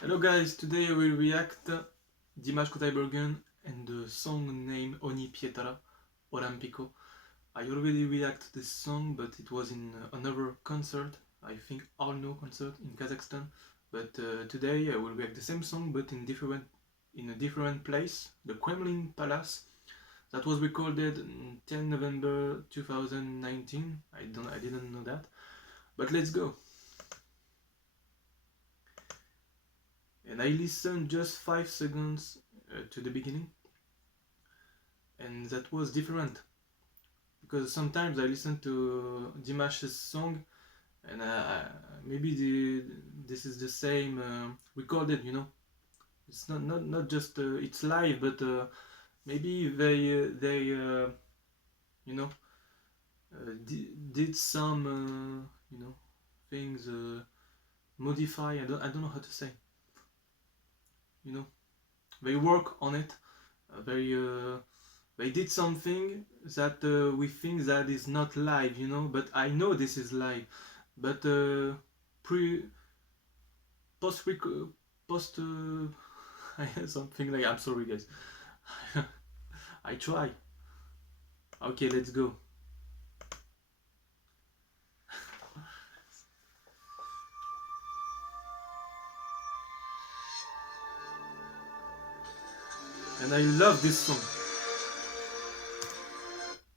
Hello guys, today I will react Dimash Kudaibergen and the song named Ogni Pietra, Olimpico. I already reacted this song, but it was in another concert, I think Arno concert in Kazakhstan. But today I will react the same song, but in a different place, the Kremlin Palace. That was recorded on 10 November 2019. I didn't know that. But let's go. And I listened just 5 seconds to the beginning, and that was different because sometimes I listen to Dimash's song and maybe this is the same recorded, you know. It's not just it's live, but maybe they you know did some you know things modify. I don't know how to say, you know, they work on it. They did something that we think that is not live, you know. But I know this is live. But pre post post something like, I'm sorry guys. I try. Okay, let's go. And I love this song.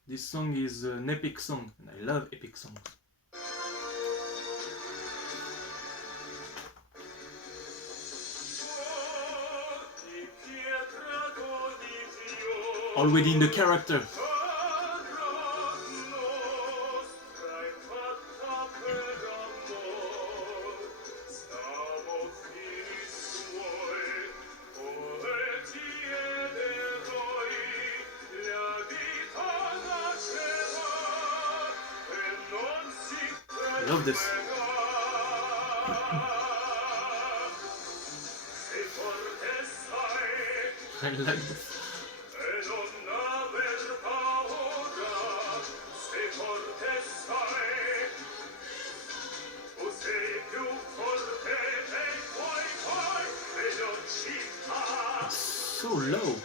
This song is an epic song, and I love epic songs. Already in the character. I love this. I like this. It's so low.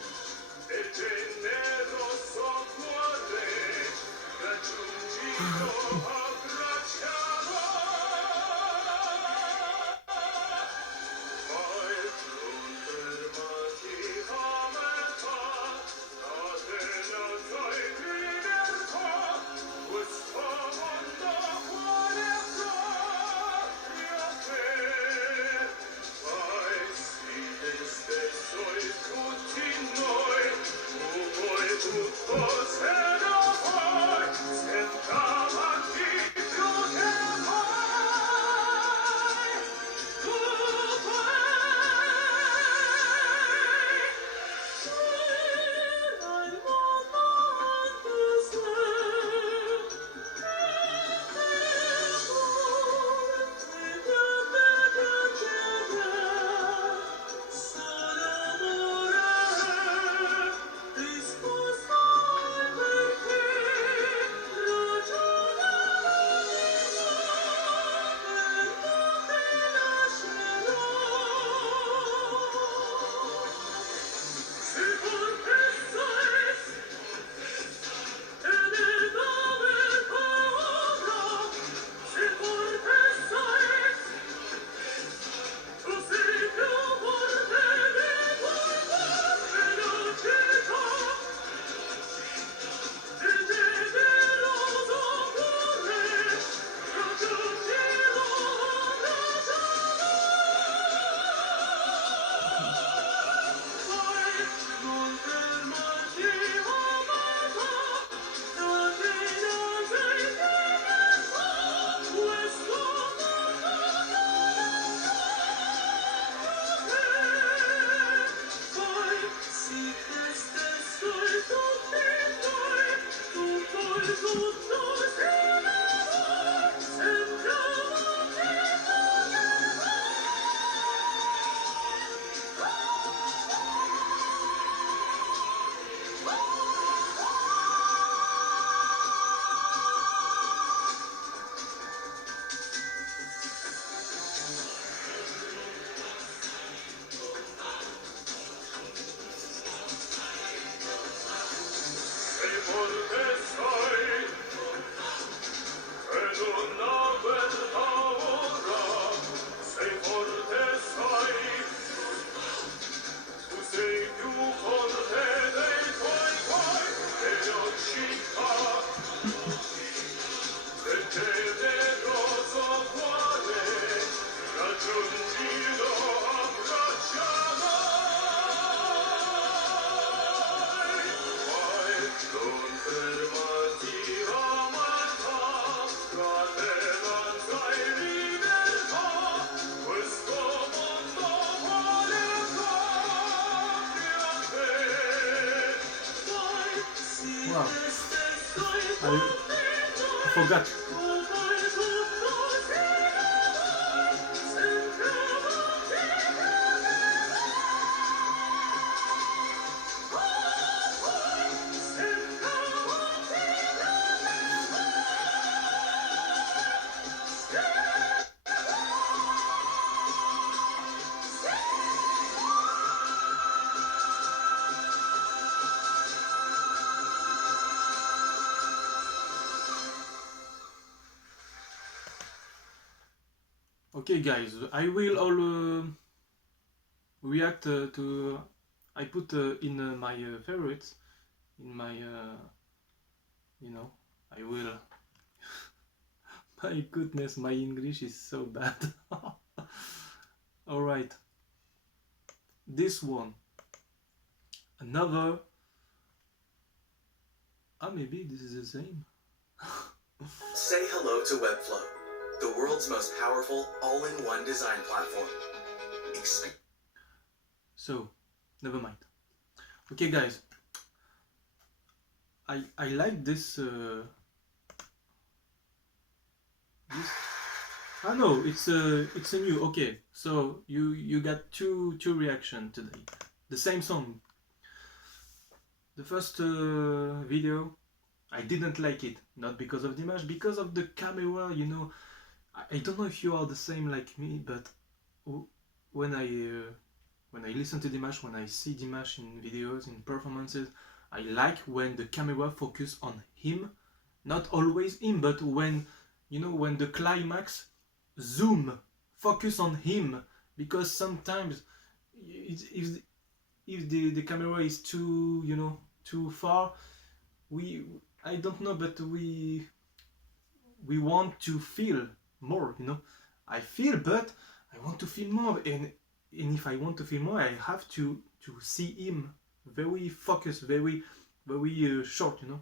Wow, I forgot. Okay, guys, I will all react to. I put in my favorites, in my, you know, I will. My goodness, my English is so bad. All right, this one, another. Ah, maybe this is the same. Say hello to Webflow, the world's most powerful all-in-one design platform. So, never mind. Okay, guys, I like this. This. Ah no, it's a new. Okay, so you got two reaction today. The same song. The first video, I didn't like it, not because of the image, because of the camera. You know, I don't know if you are the same like me, but when I listen to Dimash, when I see Dimash in videos, in performances, I like when the camera focus on him, not always him, but when, you know, when the climax zoom, focus on him, because sometimes if the camera is too, you know, too far, I don't know, but we want to feel more, you know. I feel, but I want to feel more, and if I want to feel more, I have to see him very focused, very short, you know.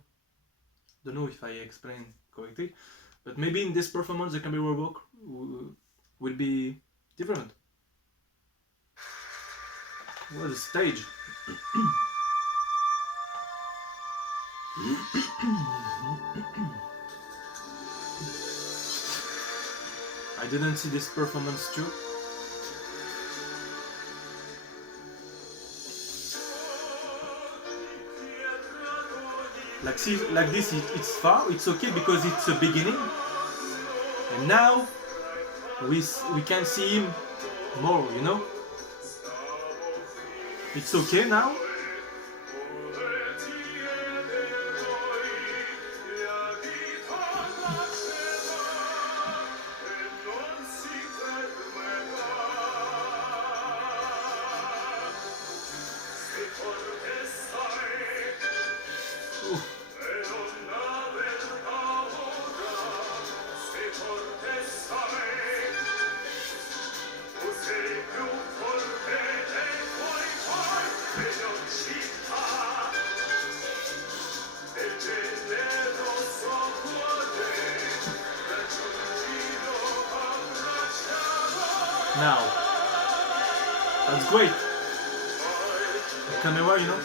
Don't know if I explain correctly, but maybe in this performance the camera work will be different. What a stage! I didn't see this performance too. Like, see, like this, it's far, it's okay because it's a beginning, and now we can see him more, you know. It's okay now. Now, that's great. The camera, you know.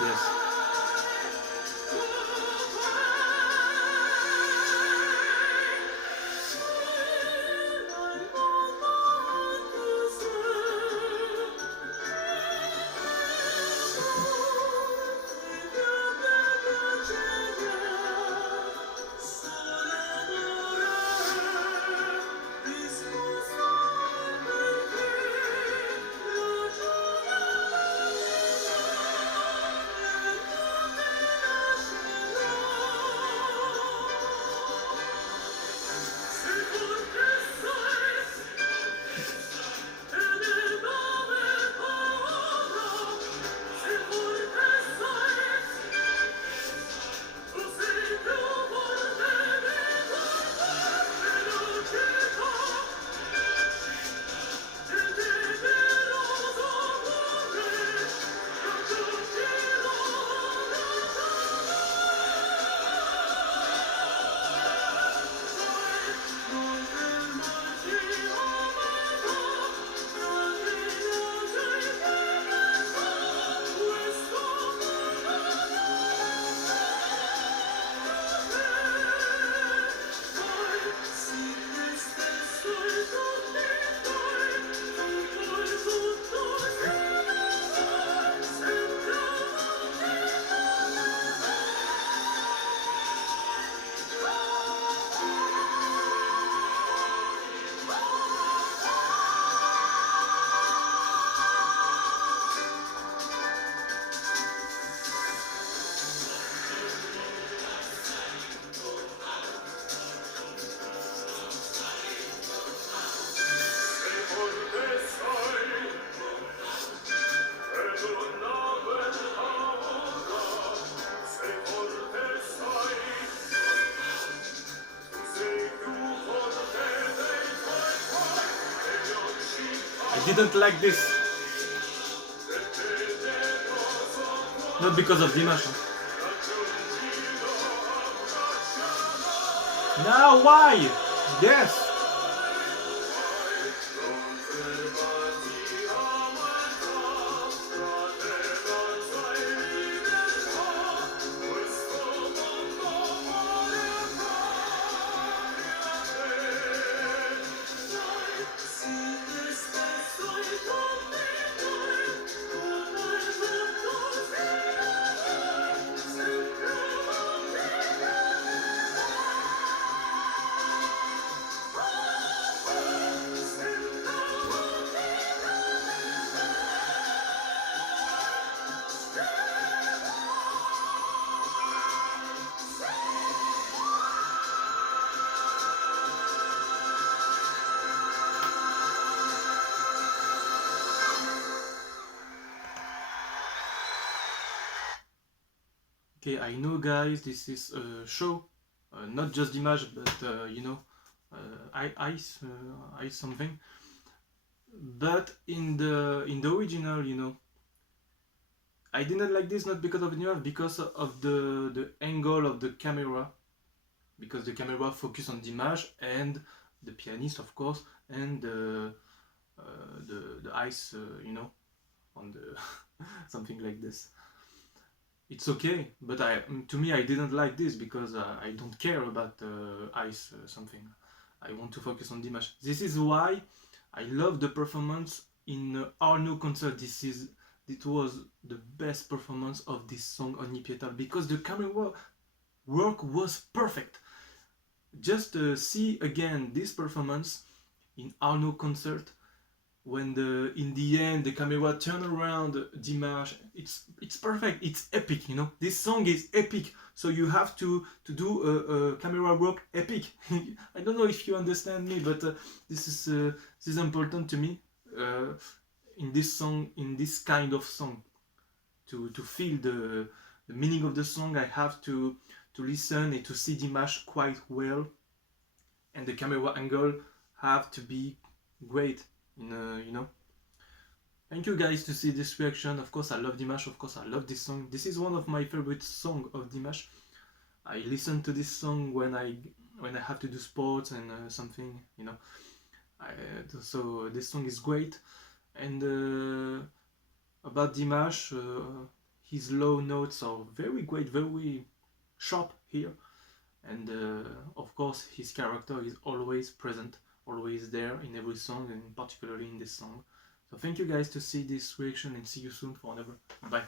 Yes. didn't like this. Not because of Dimash. Huh? Now why? Yes. Okay, I know, guys, this is a show, not just Dimash, but you know, Ice something. But in the original, you know, I didn't like this not because of Dimash, because of the angle of the camera, because the camera focused on Dimash and the pianist, of course, and the Ice, you know, on the something like this. It's okay, but to me I didn't like this because I don't care about Ice something. I want to focus on Dimash. This is why I love the performance in Arno concert. It was the best performance of this song on Nipietal because the camera work was perfect. Just see again this performance in Arno concert. When in the end the camera turn around Dimash, it's perfect, it's epic, you know. This song is epic, so you have to do a camera work epic. I don't know if you understand me, but this is important to me in this song, in this kind of song. To feel the meaning of the song, I have to listen and to see Dimash quite well, and the camera angle have to be great. You know. Thank you guys to see this reaction. Of course I love Dimash, of course I love this song. This is one of my favorite songs of Dimash. I listen to this song when I have to do sports and something, you know. So this song is great. And about Dimash, his low notes are very great, very sharp here. And of course his character is always present, always there in every song, and particularly in this song. So thank you guys to see this reaction, and see you soon for another. Bye.